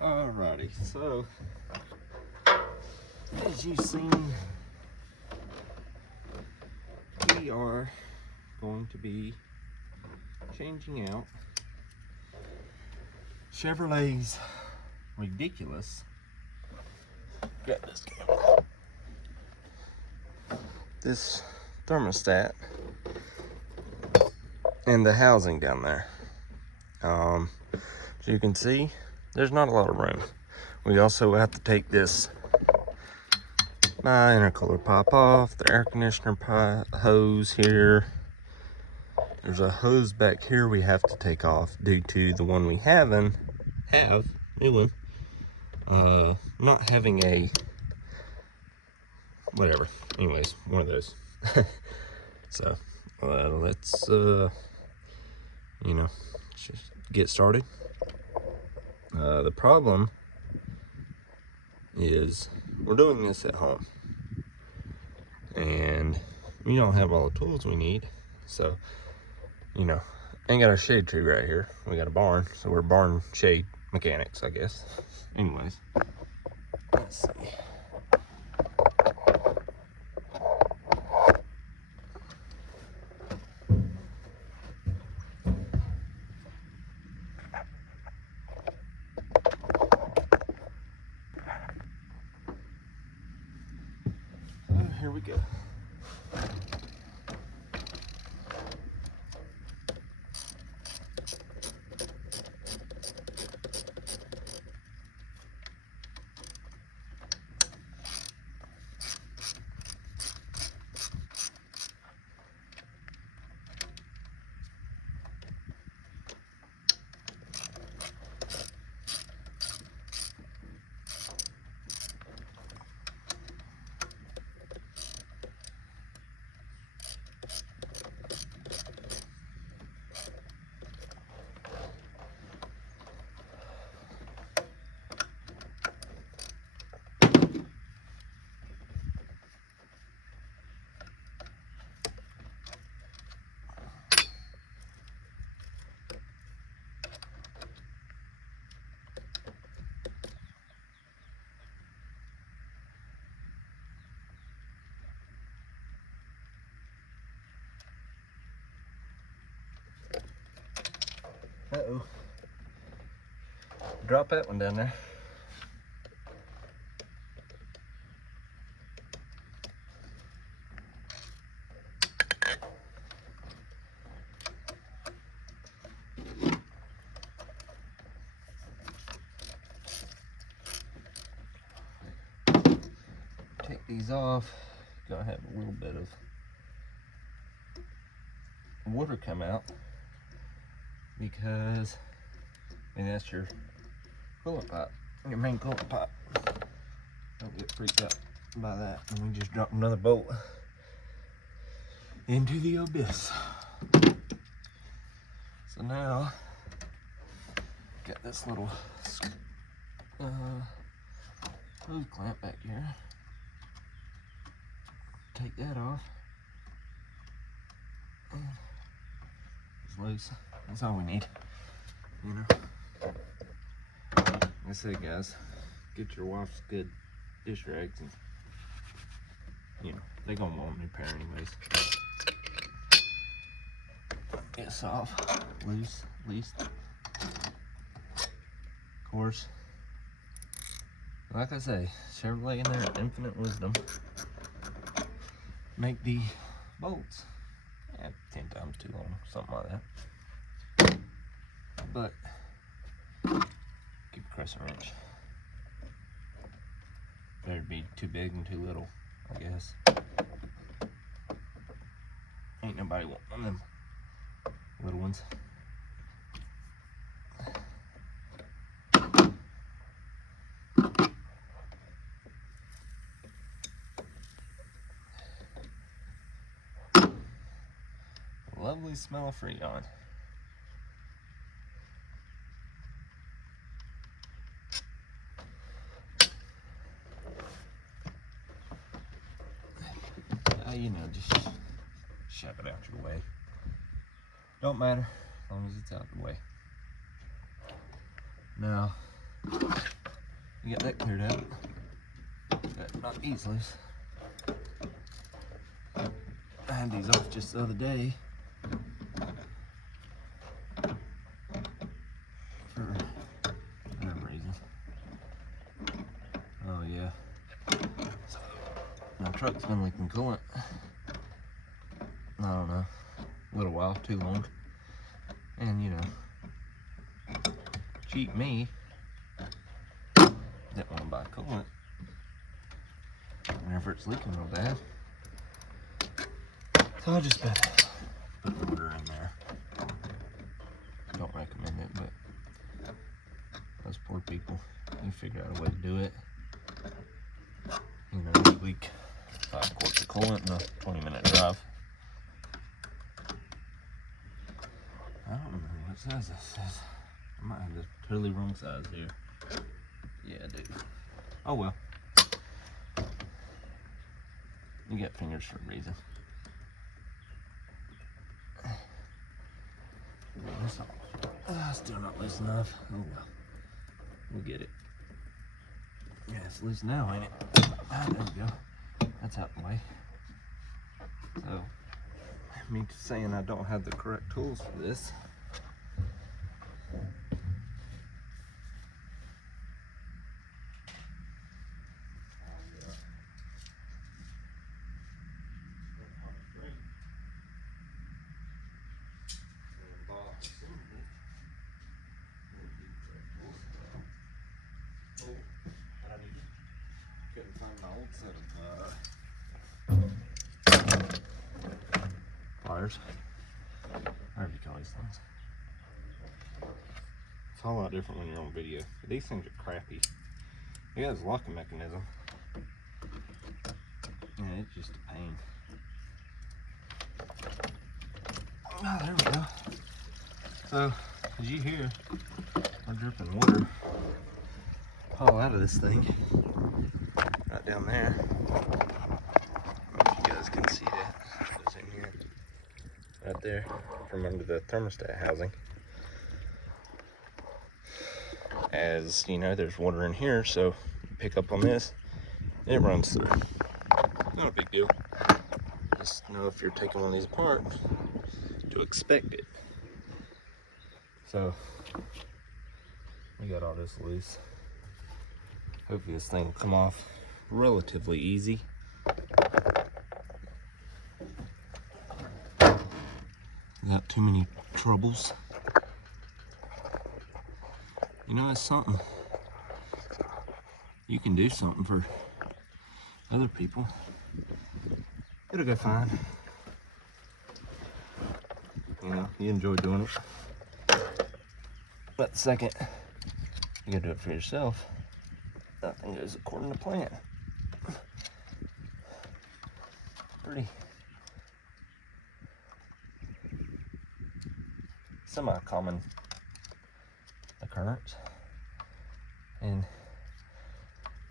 Alrighty, so as you've seen, we are going to be changing out Chevrolet's ridiculous, grab this camera, this thermostat and the housing down there. As you can see, there's not a lot of room. We also have to take my intercooler pipe off, the air conditioner hose here. There's a hose back here we have to take off due to the one we have, new one, not having a, whatever, anyways, one of those. So, let's, just get started. The problem is we're doing this at home and we don't have all the tools we need. So, ain't got our shade tree right here. We got a barn, so we're barn shade mechanics, I guess. Anyways, let's see. Here we go. Uh-oh. Drop that one down there. Take these off. Gonna have a little bit of water come out, because that's your coolant pipe, your main coolant pipe. Don't get freaked out by that. And we just dropped another bolt into the abyss. So now, got this little hose clamp back here. Take that off. And it's loose. That's all we need. Like I said, guys, get your wife's good dish rags, and they're gonna want a new pair anyways. It's off, loose, at least. Of course, like I say, Chevrolet in their infinite wisdom make the bolts 10 times too long, something like that. But keep a crescent wrench. Better be too big and too little, I guess. Ain't nobody wanting one of them little ones. Lovely smell of Freon. Just shove it out your way. Don't matter, as long as it's out of the way. Now, We got that cleared out. Got these loose. I had these off just the other day for whatever reason. Oh yeah. So my truck's been leaking coolant. I don't know, a little while, too long. And you know, cheap me didn't want to buy coolant whenever it's leaking real bad. So I just put water in there. Don't recommend it, but those poor people, you figure out a way to do it. You know, you leak 5 quarts of coolant in a 20-minute drive. I don't remember what size this is. I might have the totally wrong size here. Yeah, I do. Oh well. You got fingers for a reason. Still not loose enough. Oh well. We'll get it. Yeah, it's loose now, ain't it? Ah, there we go. That's out the way. So, me saying I don't have the correct tools for this. Couldn't find my old set of pliers. Whatever you call these things. It's a whole lot different when you're on video. But these things are crappy. It has a locking mechanism. Yeah, it's just a pain. Oh, there we go. So, as you hear, we're dripping water all out of this thing. Right down there. I don't know if you guys can see that. It's in here. Right there, from under the thermostat housing. As you know, there's water in here, so you pick up on this, it runs through. Not a big deal. Just know if you're taking one of these apart to expect it. So, we got all this loose. Hopefully this thing will come off relatively easy. Without too many troubles. You know, it's something. You can do something for other people. It'll go fine. You know, you enjoy doing it. But the second you gotta do it for yourself, nothing goes according to plan. Pretty semi-common occurrence. And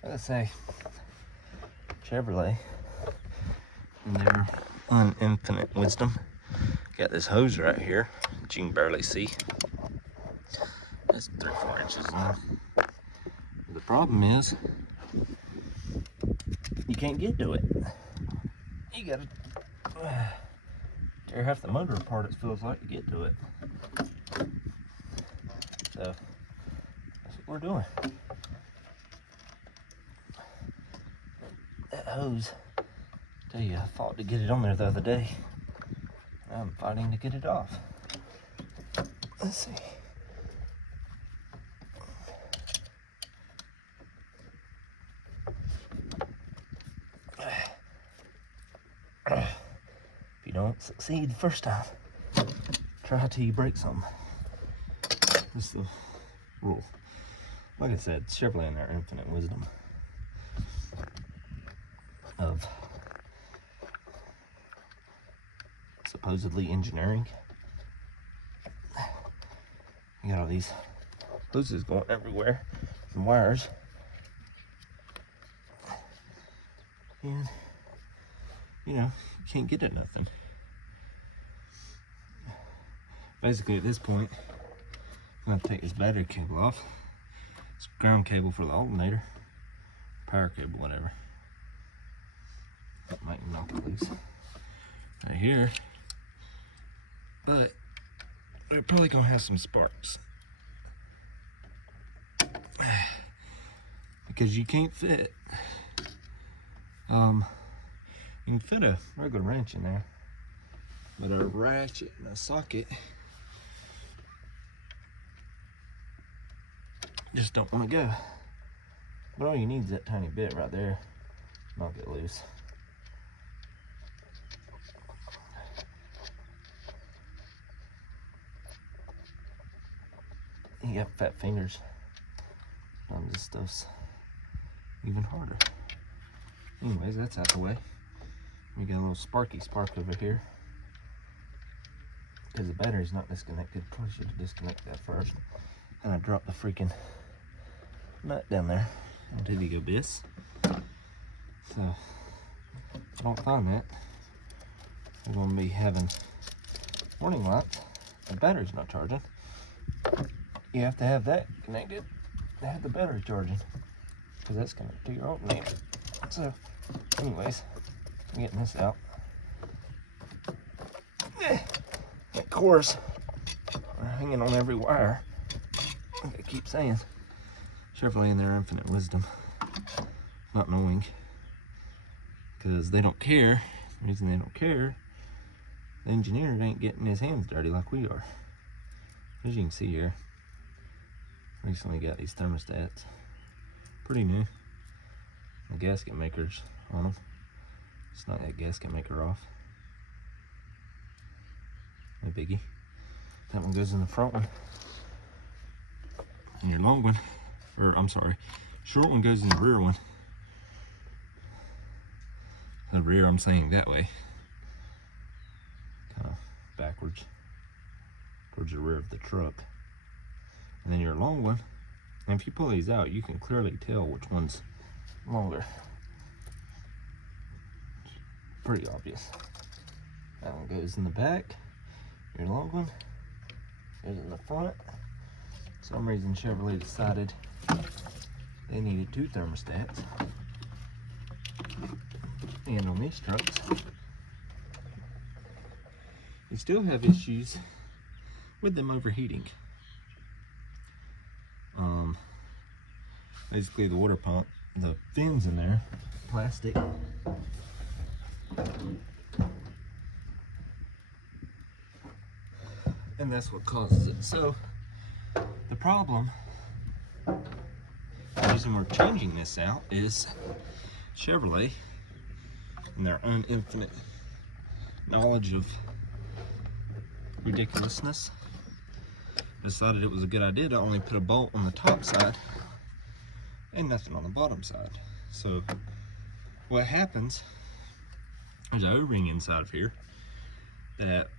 like I say, Chevrolet, in their infinite wisdom, got this hose right here that you can barely see. That's 3 or 4 inches long. The problem is, you can't get to it. You gotta tear half the motor apart, it feels like, to get to it. So, that's what we're doing. That hose, tell you, I fought to get it on there the other day. I'm fighting to get it off. Let's see. If you don't succeed the first time, try till you break something. That's the rule. Like I said, Chevrolet in their infinite wisdom of supposedly engineering. You got all these hoses going everywhere and wires. And you know, you can't get at nothing. Basically, at this point, I'm gonna take this battery cable off. It's ground cable for the alternator. power cable, whatever. That might knock it loose right here, but they're probably gonna have some sparks because you can't fit. You can fit a regular wrench in there, but a ratchet and a socket just don't want to go. But all you need is that tiny bit right there. Knock it loose. You got fat fingers. This stuff's even harder. Anyways, that's out the way. We got a little sparky spark over here because the battery's not disconnected. Probably should have disconnected that first. And I dropped the freaking nut down there into the abyss. So if I don't find that, we're going to be having warning lights. The battery's not charging. You have to have that connected to have the battery charging, because that's connected to your alternator. So anyways, I'm getting this out. Of course, we're hanging on every wire. Like I keep saying, Chevrolet in their infinite wisdom, not knowing, because they don't care. The reason they don't care, the engineer ain't getting his hands dirty like we are. As you can see here, recently got these thermostats, pretty new. The gasket makers on them. It's not that gasket maker off. No biggie. That one goes in the front one. And your long one, or I'm sorry, short one goes in the rear one. The rear, I'm saying that way. Kind of backwards. Towards the rear of the truck. And then your long one, and if you pull these out, you can clearly tell which one's longer. It's pretty obvious. That one goes in the back. Your long one goes in the front. For some reason Chevrolet decided they needed two thermostats. And on these trucks, you still have issues with them overheating. Basically the water pump, the fins in there, plastic. And that's what causes it. So the problem, the reason we're changing this out is Chevrolet, in their own infinite knowledge of ridiculousness, decided it was a good idea to only put a bolt on the top side and nothing on the bottom side. So what happens, there's an O-ring inside of here that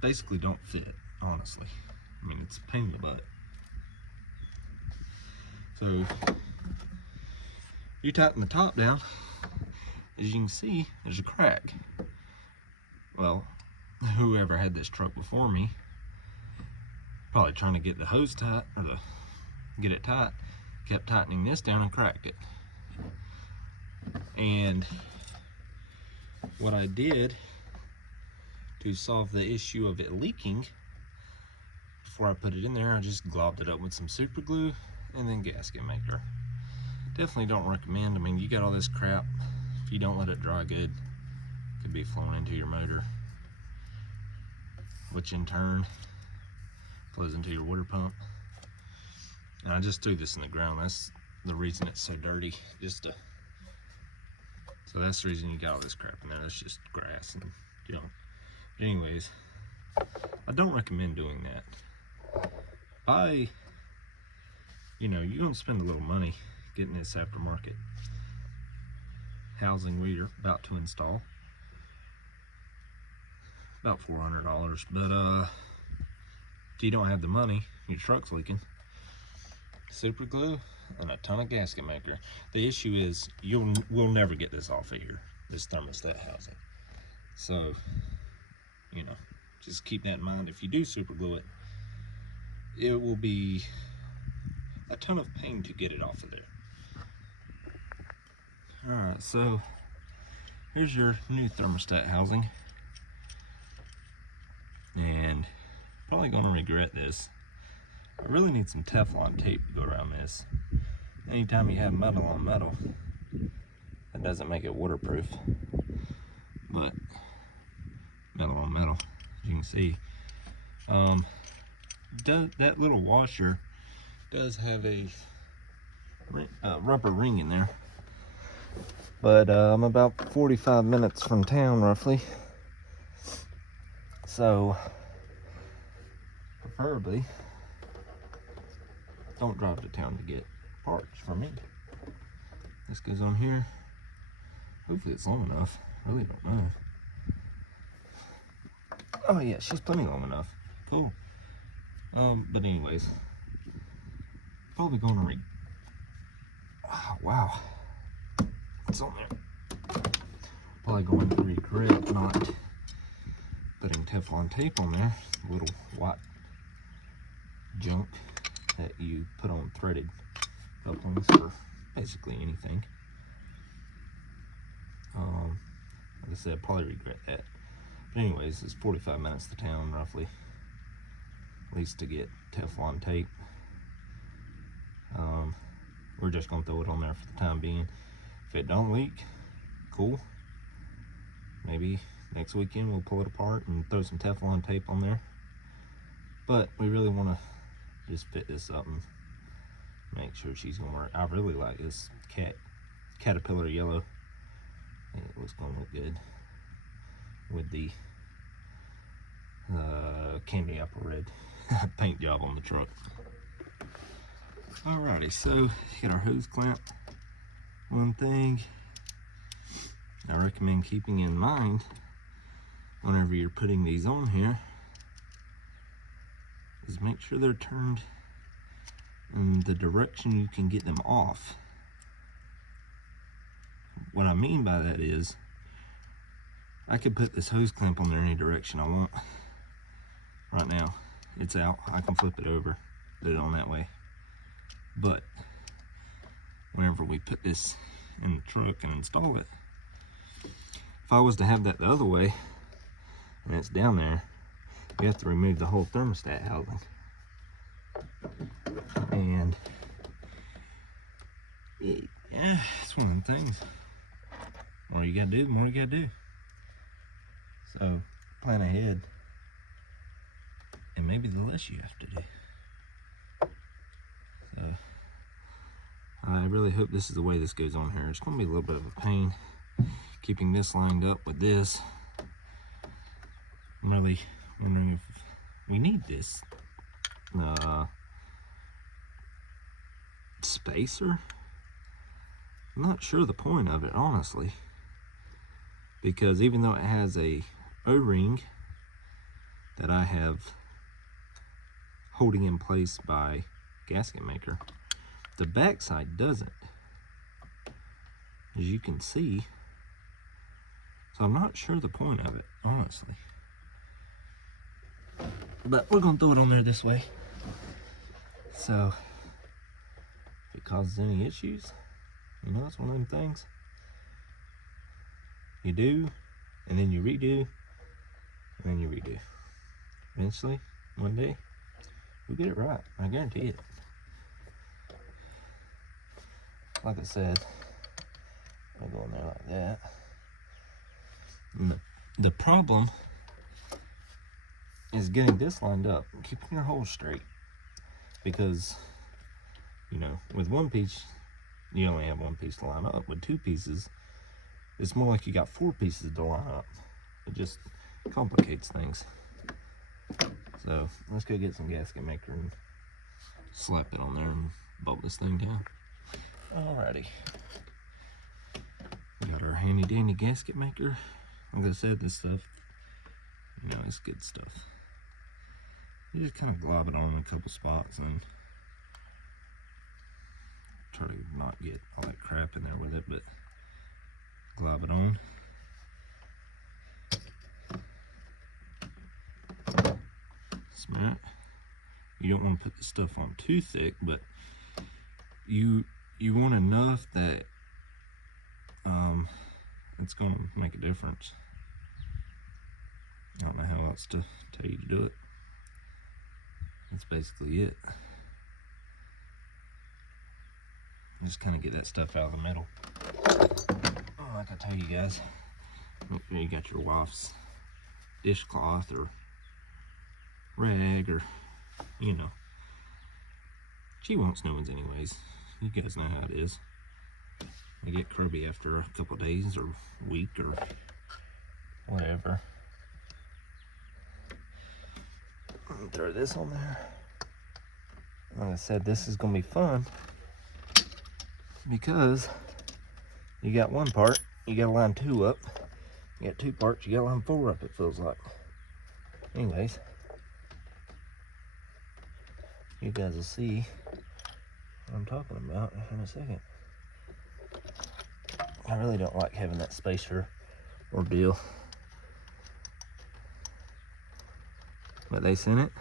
basically don't fit, honestly. I mean, it's a pain in the butt. So you tighten the top down, as you can see, there's a crack. Well, whoever had this truck before me, probably trying to get the hose tight, or get it tight, kept tightening this down and cracked it. And what I did to solve the issue of it leaking, before I put it in there, I just globbed it up with some super glue and then gasket maker. Definitely don't recommend. I mean, you got all this crap, if you don't let it dry good, it could be flowing into your motor, which in turn flows into your water pump. And I just threw this in the ground. That's the reason it's so dirty. So that's the reason you got all this crap in there. That's just grass and junk. But anyways, I don't recommend doing that. You're gonna spend a little money getting this aftermarket housing where you're about to install. About $400, but if you don't have the money, your truck's leaking, super glue and a ton of gasket maker. The issue is we'll never get this off of here, this thermostat housing. So, just keep that in mind. If you do super glue it, it will be a ton of pain to get it off of there. Alright, so here's your new thermostat housing. And probably gonna regret this. I really need some Teflon tape to go around this. Anytime you have metal on metal, that doesn't make it waterproof. But metal on metal, as you can see. That little washer does have a rubber ring in there. But I'm about 45 minutes from town, roughly. So, preferably, don't drive to town to get parts for me. This goes on here. Hopefully it's long enough. I really don't know. Oh yeah, she's plenty long enough. Cool. But anyways, probably going to oh, wow. It's on there. Probably going to regret not putting Teflon tape on there. Little white junk that you put on threaded couplings for basically anything. Like I said, probably regret that. But anyways, it's 45 minutes to town, roughly. At least to get Teflon tape. We're just gonna throw it on there for the time being. If it don't leak, cool. Maybe next weekend we'll pull it apart and throw some Teflon tape on there. But we really wanna just fit this up and make sure she's gonna work. I really like this caterpillar yellow. It looks gonna look good with the candy apple red paint job on the truck. Alrighty, so got our hose clamp. One thing I recommend keeping in mind whenever you're putting these on here is make sure they're turned in the direction you can get them off. What I mean by that is I could put this hose clamp on there any direction I want. Right now it's out, I can flip it over, put it on that way. But whenever we put this in the truck and install it, if I was to have that the other way and it's down there, you have to remove the whole thermostat housing. And yeah, it's one of them things. The more you gotta do, the more you gotta do. So plan ahead, and maybe the less you have to do. So I really hope this is the way this goes on here. It's gonna be a little bit of a pain keeping this lined up with this. I'm really wondering if we need this spacer. I'm not sure the point of it, honestly, because even though it has a O-ring that I have holding in place by gasket maker, the back side doesn't, as you can see. So I'm not sure the point of it, honestly. But we're gonna throw it on there this way. So if it causes any issues, you know, it's one of them things. You do, and then you redo, and then you redo. Eventually, one day, we'll get it right. I guarantee it. Like I said, I'll go in there like that. And the problem is getting this lined up, keeping your holes straight. Because, you know, with one piece, you only have one piece to line up. With two pieces, it's more like you got four pieces to line up. It just complicates things. So let's go get some gasket maker and slap it on there and bolt this thing down. Alrighty. We got our handy dandy gasket maker. Like I said, this stuff, you know, it's good stuff. You just kind of glob it on in a couple spots and try to not get all that crap in there with it, but glob it on. Smear it. You don't want to put the stuff on too thick, but you want enough that it's gonna make a difference. I don't know how else to tell you to do it. That's basically it. Just kind of get that stuff out of the middle. Like I tell you guys, make sure you got your wife's dishcloth or rag, or you know, she wants new ones anyways. You guys know how it is. They get crummy after a couple days or week or whatever. Throw this on there. Like I said, this is gonna be fun because you got one part, you gotta line 2 up. You got 2 parts, you gotta line 4 up, it feels like. Anyways, you guys will see what I'm talking about in a second. I really don't like having that spacer ordeal, but they sent it,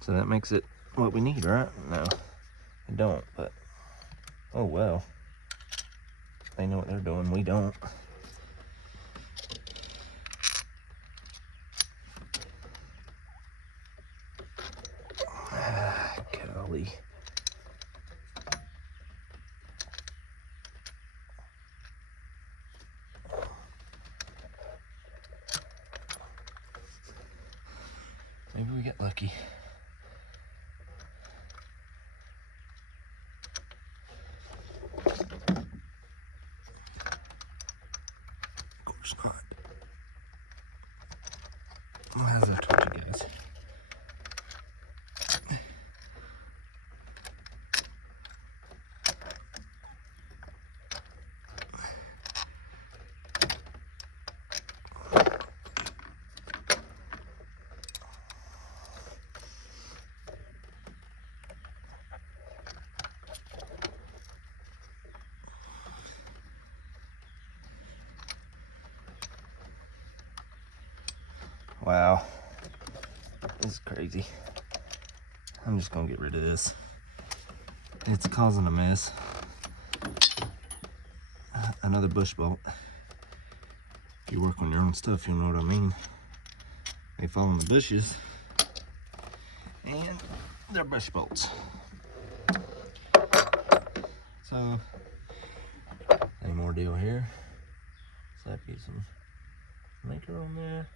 so that makes it what we need, right? No, I don't, but oh well. They know what they're doing, we don't. Golly. Maybe we get lucky. Of course not. Well, as I told you guys, wow, this is crazy. I'm just gonna get rid of this. It's causing a mess. Another bush bolt. If you work on your own stuff, you'll know what I mean. They fall in the bushes, and they're bush bolts. So, any more deal here. Slap you some linker on there.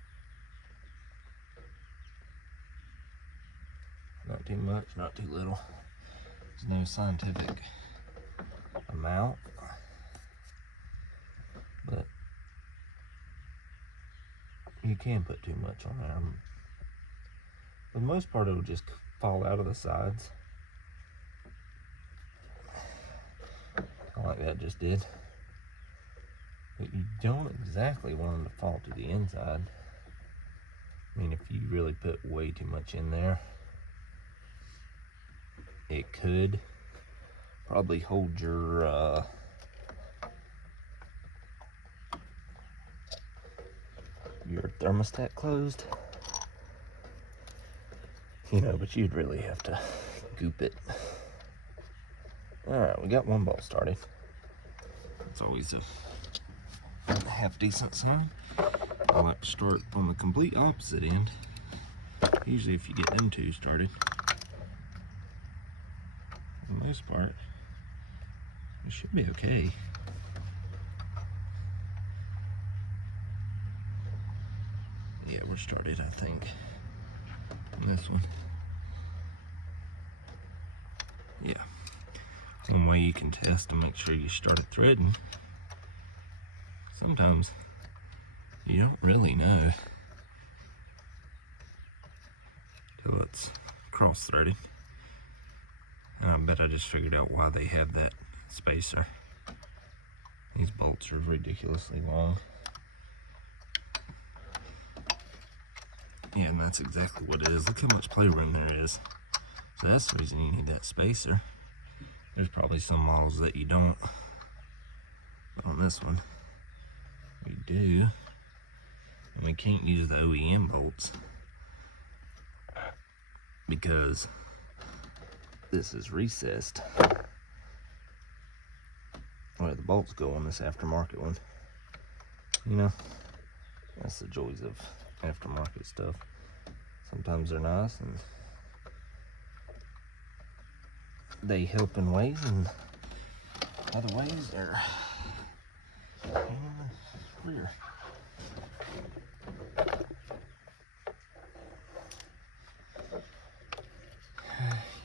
Not too much, not too little. There's no scientific amount, but you can put too much on there. For the most part, it'll just fall out of the sides. Like that just did. But you don't exactly want them to fall to the inside. I mean, if you really put way too much in there, it could probably hold your thermostat closed. You know, but you'd really have to goop it. Alright, we got one bolt started. It's always a half decent sign. I like to start on the complete opposite end. Usually if you get them 2 started, for the most part, it should be okay. Yeah, we're started, I think, on this one. Yeah. One way you can test to make sure you started threading. Sometimes you don't really know till it's cross-threaded. And I bet I just figured out why they have that spacer. These bolts are ridiculously long. Yeah, and that's exactly what it is. Look how much playroom there is. So that's the reason you need that spacer. There's probably some models that you don't, but on this one, we do. And we can't use the OEM bolts because this is recessed where the bolts go on this aftermarket one. You know, that's the joys of aftermarket stuff. Sometimes they're nice and they help in ways, and other ways they're weird.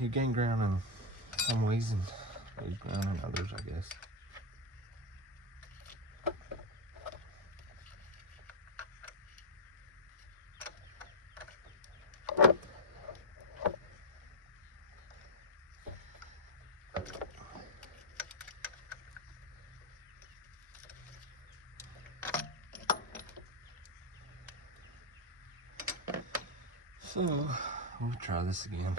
You gain ground in some ways and lose ground in others, I guess. So, we'll try this again.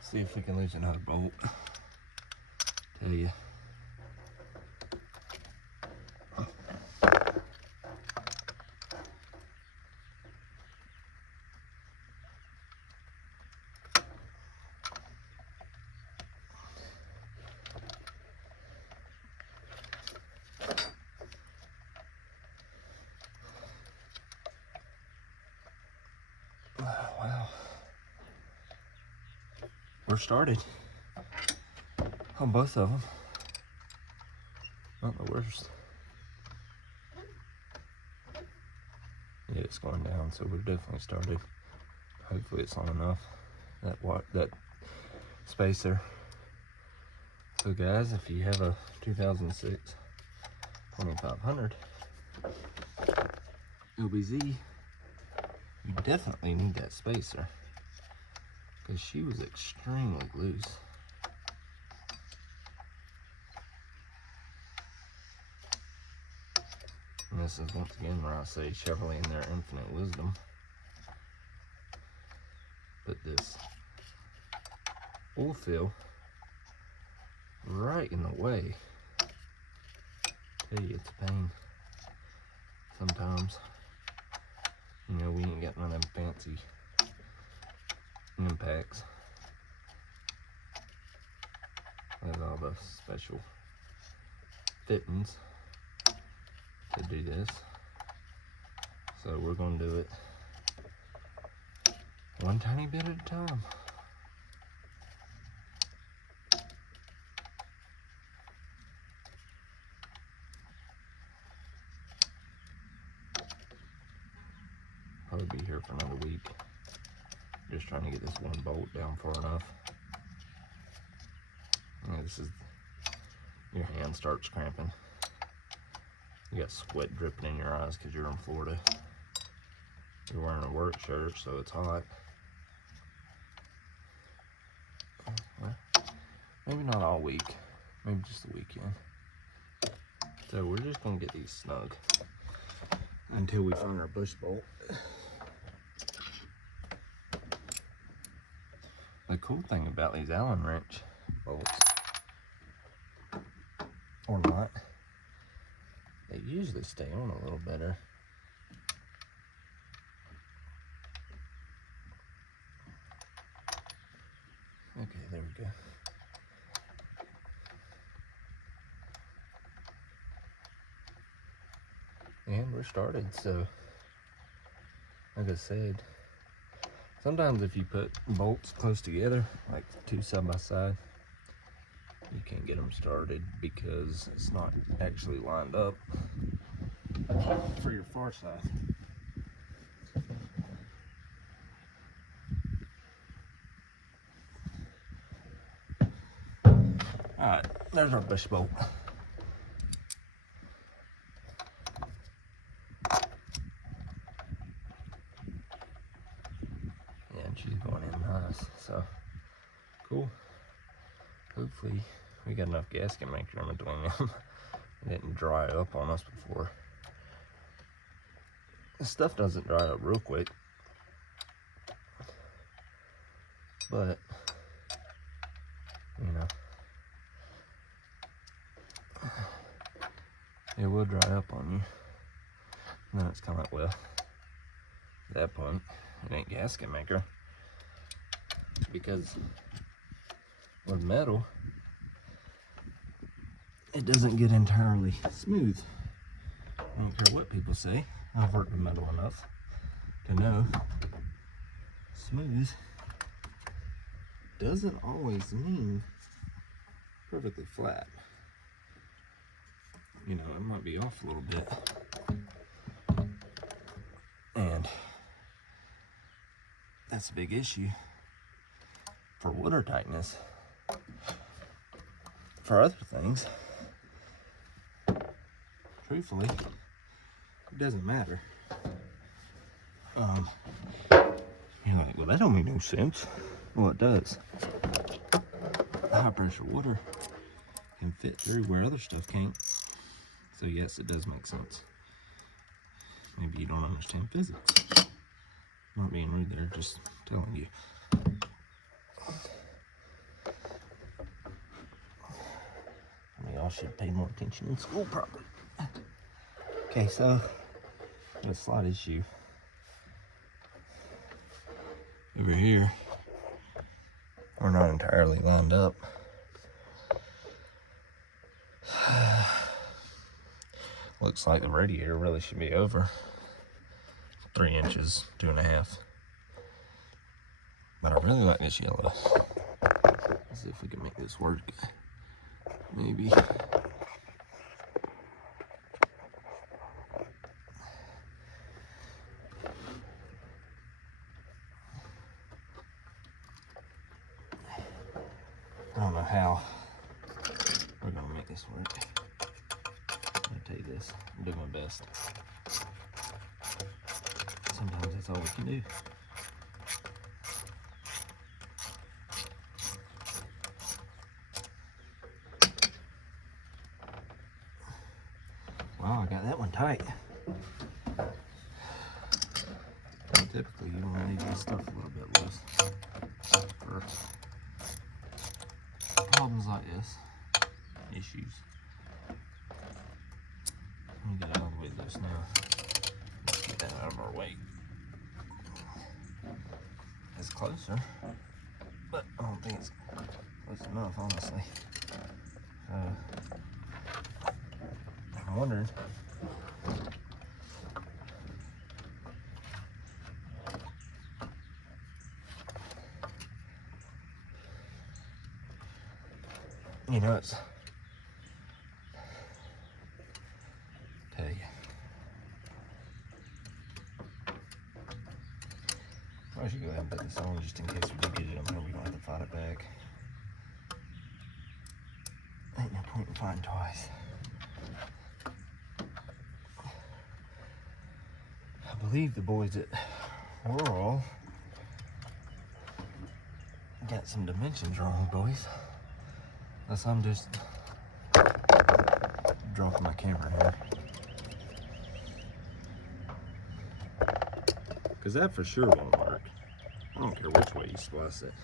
See if we can lose another bolt. Tell you. Wow. We're started on both of them. Not the worst. Yeah, it's going down, so we're definitely started. Hopefully it's long enough. That spacer. So guys, if you have a 2006 2500 LBZ, you definitely need that spacer because she was extremely loose. And this is once again where I say Chevrolet in their infinite wisdom put this oil fill right in the way. Tell you, it's a pain sometimes. You know, we ain't got none of them fancy impacts with all the special fittings to do this. So we're gonna do it one tiny bit at a time. Probably be here for another week. Just trying to get this one bolt down far enough. You know, this is, your hand starts cramping. You got sweat dripping in your eyes because you're in Florida. You're wearing a work shirt, so it's hot. Well, maybe not all week. Maybe just the weekend. So we're just gonna get these snug until we find our bush bolt. The cool thing about these Allen wrench bolts, or not, they usually stay on a little better. Okay, there we go. And we're started, so like I said, sometimes if you put bolts close together, like two side by side, you can't get them started because it's not actually lined up for your far side. Alright, there's our bush bolt. Yeah, and she's going in nice, so cool. Hopefully we got enough gasket maker in between them. It didn't dry up on us before. This stuff doesn't dry up real quick, but you know, it will dry up on you. And then it's kind of like, well, at that point, it ain't gasket maker. Because with metal, it doesn't get entirely smooth. I don't care what people say. I've worked with metal enough to know smooth doesn't always mean perfectly flat. You know, it might be off a little bit. And that's a big issue for water tightness. For other things, truthfully, it doesn't matter. You're like, well, that don't make no sense. Well, it does. High pressure water can fit through where other stuff can't. So yes, it does make sense. Maybe you don't understand physics. Not being rude there, just telling you. Y'all should pay more attention in school probably. Okay, so a slight issue over here. We're not entirely lined up. Looks like the radiator really should be over 3 inches, 2.5. But I really like this yellow. Let's see if we can make this work. Maybe. I don't know how we're gonna make this work. I'll tell you this, I'm doing my best. Sometimes that's all we can do. Wow, I got that one tight. Typically, you want to leave this stuff a little bit loose for problems like this, issues. Let me get it all the way loose now. Let's get that out of our way. It's closer, but I don't think it's close enough, honestly. I'm wondering. You know, it's, tell you, I should go ahead and put this on just in case we do get it on here. We don't have to fight it back. Ain't no point in fighting twice. I believe the boys at wehril got some dimensions wrong, boys. Unless I'm just dropping my camera here. Because that for sure won't work. I don't care which way you splice it.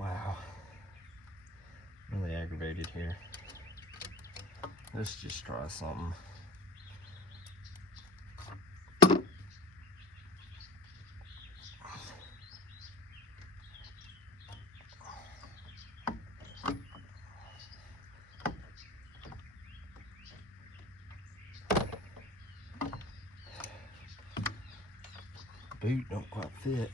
Wow. Really aggravated here. Let's just try something. Boot don't quite fit.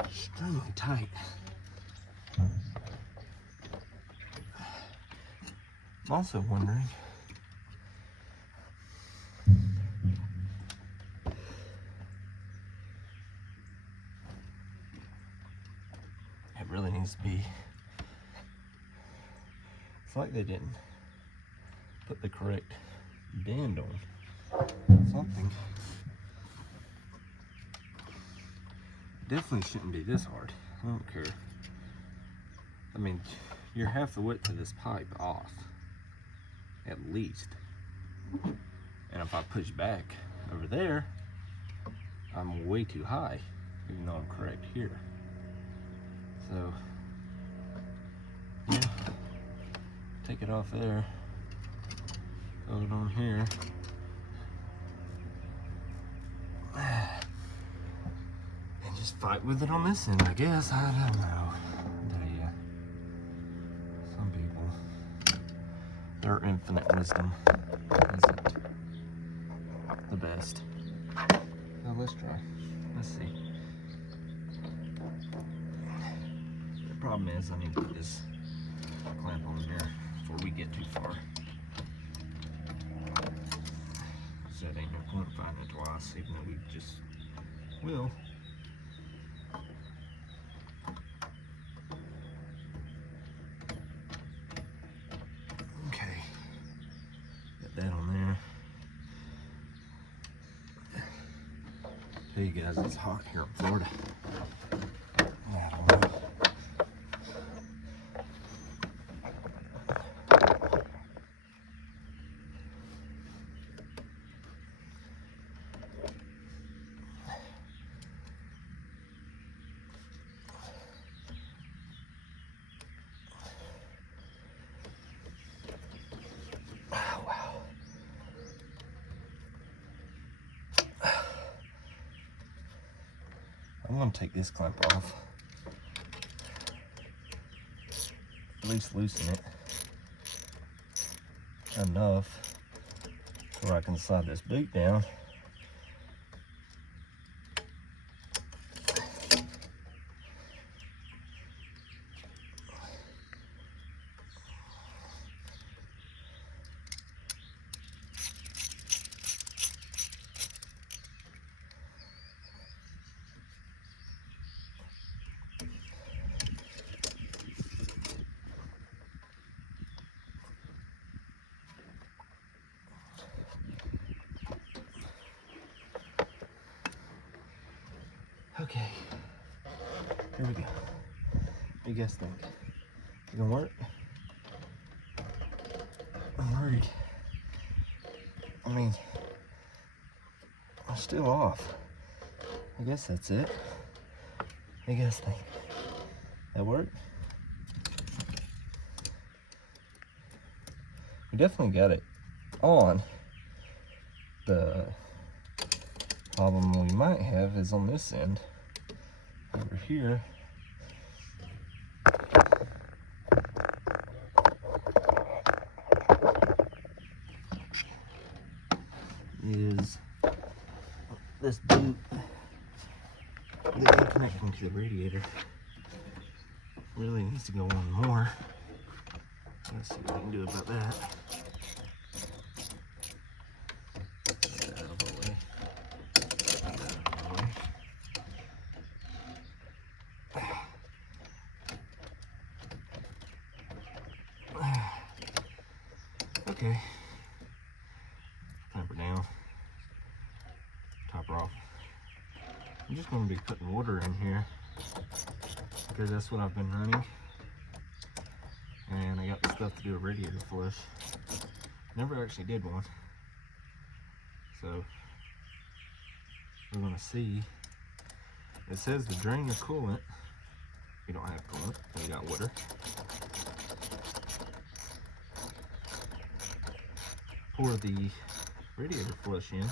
Extremely tight. I'm also wondering It's like they didn't put the correct bend on something. Definitely shouldn't be this hard. I don't care. I mean, you're half the width of this pipe off, at least. And if I push back over there, I'm way too high, even though I'm correct here. So, yeah, take it off there, throw it on here. And just fight with it on this end, I guess. I don't know. I tell ya, some people, their infinite wisdom isn't the best. Now let's try. Let's see. The problem is I need to put this clamp on here before we get too far. So that ain't no point finding it twice, even though we just will. Okay. Got that on there. Tell you guys, it's hot here in Florida. I don't know. Oh, wow. I'm gonna take this clamp off. At least loosen it enough where I can slide this boot down. Okay, here we go. What do you guys think? You gonna work? I'm worried. I mean, I'm still off. I guess that's it. What do you guys think? That work? We definitely got it on. The problem we might have is on this end. Over here, is this boot that I'm connecting to the radiator. Really needs to go on more. Let's see what we can do about that. Get that out of the way. Get that out of the way. Okay. Clamp her down. Top her off. I'm just going to be putting water in here because that's what I've been running. And I got the stuff to do a radiator flush. Never actually did one. So we're going to see. It says to drain the coolant. You don't have coolant, you got water. Pour the radiator flush in.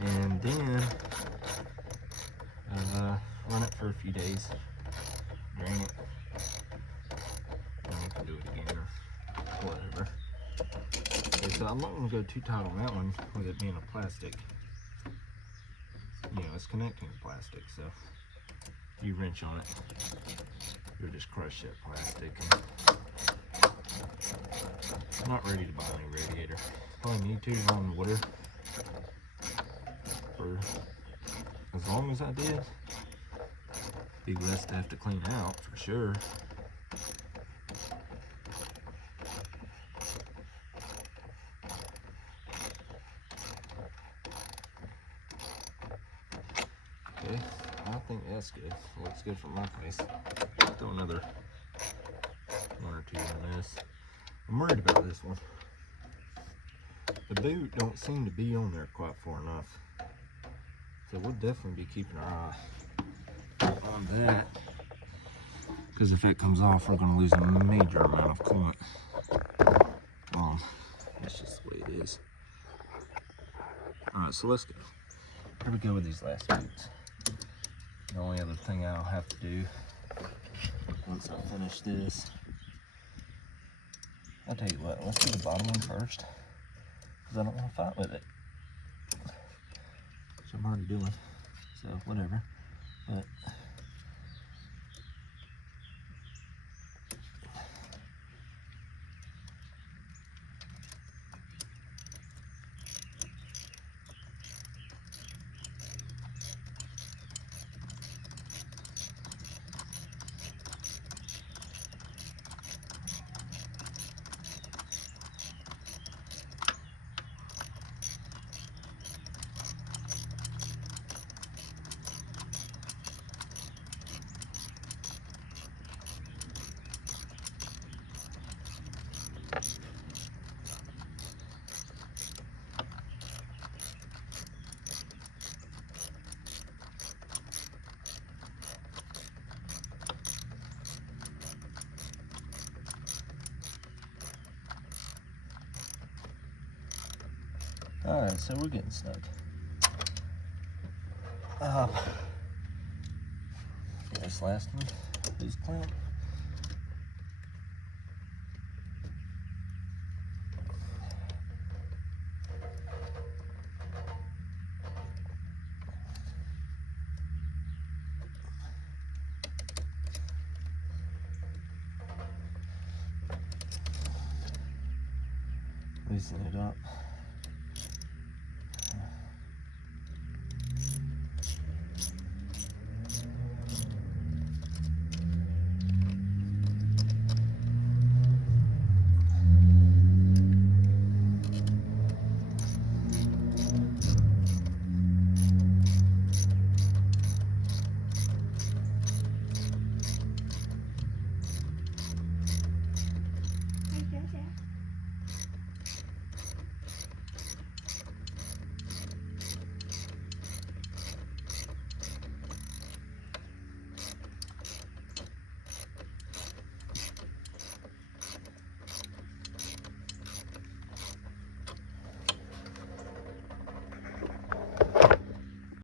And then run it for a few days. Drain it. And we can do it again or whatever. Okay, so I'm not going to go too tight on that one with it being a plastic. You know, it's connecting to plastic, so if you wrench on it, you'll just crush that plastic. And I'm not ready to buy a new radiator. Probably need to run water for as long as I did. be less to have to clean out for sure. Okay, I think that's good. Looks good for my place. Throw another one or two on this. I'm worried about this one. The boot don't seem to be on there quite far enough. So we'll definitely be keeping our eye on that. Because if it comes off, we're going to lose a major amount of coolant. That's just the way it is. Alright, so let's go. Here we go with these last boots. The only other thing I'll have to do once I finish this, I'll tell you what, let's do the bottom one first, because I don't want to fight with it. Which I'm already doing, so whatever. But alright, so we're getting snug. This last one is clamped. Loosen it up.